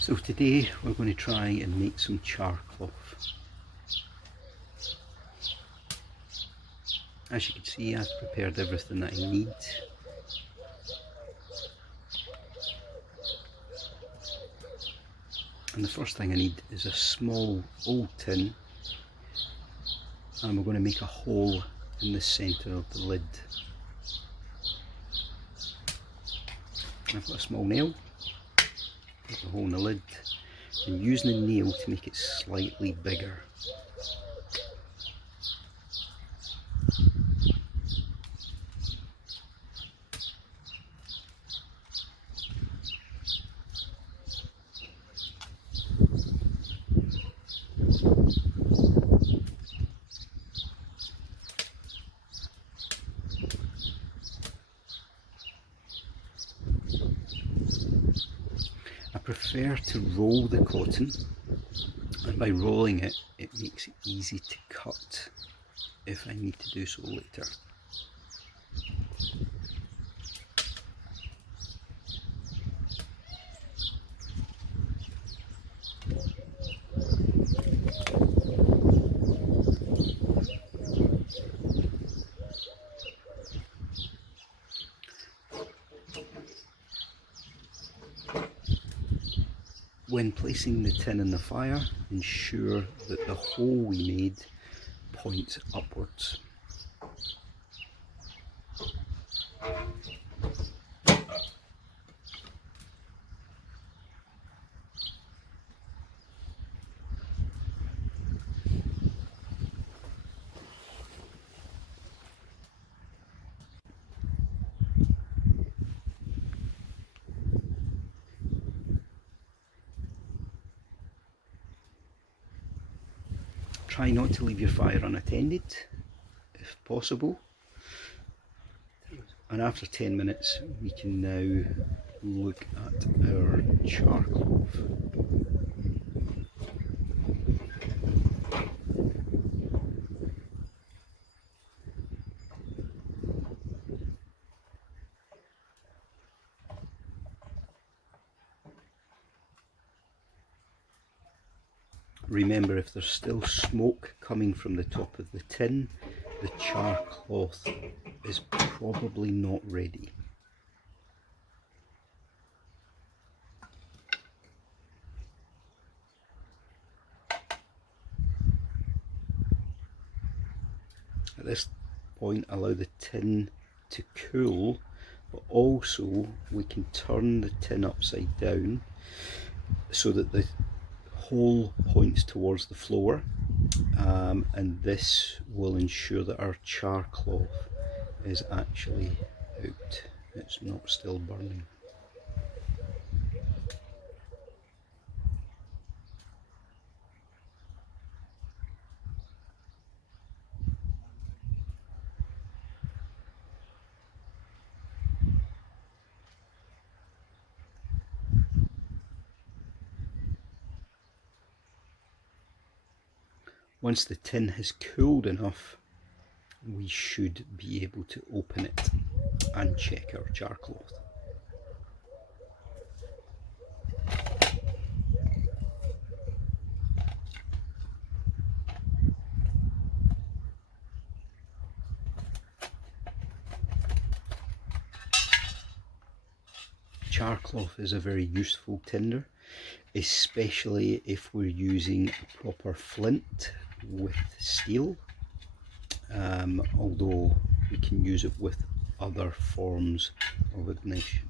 So today we're going to try and make some char cloth. As you can see, I've prepared everything that I need. And the first thing I need is a small old tin, and we're going to make a hole in the centre of the lid. I've got a small nail, put the hole in the lid, and using the nail to make it slightly bigger. I prefer to roll the cotton, and by rolling it, it makes it easy to cut if I need to do so later. When placing the tin in the fire, ensure that the hole we made points upwards. Try not to leave your fire unattended, if possible. And after 10 minutes, we can now look at our char cloth. Remember, if there's still smoke coming from the top of the tin, the char cloth is probably not ready. At this point, allow the tin to cool, but also we can turn the tin upside down so that the hole points towards the floor, and this will ensure that our char cloth is actually out, it's not still burning. Once the tin has cooled enough, we should be able to open it and check our char cloth. Char cloth is a very useful tinder, especially if we're using a proper flint with steel, although we can use it with other forms of ignition.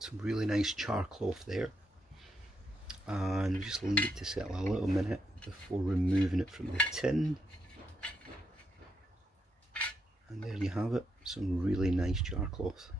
Some really nice char cloth there, and just leave it to settle a little minute before removing it from the tin. And there you have it, some really nice char cloth.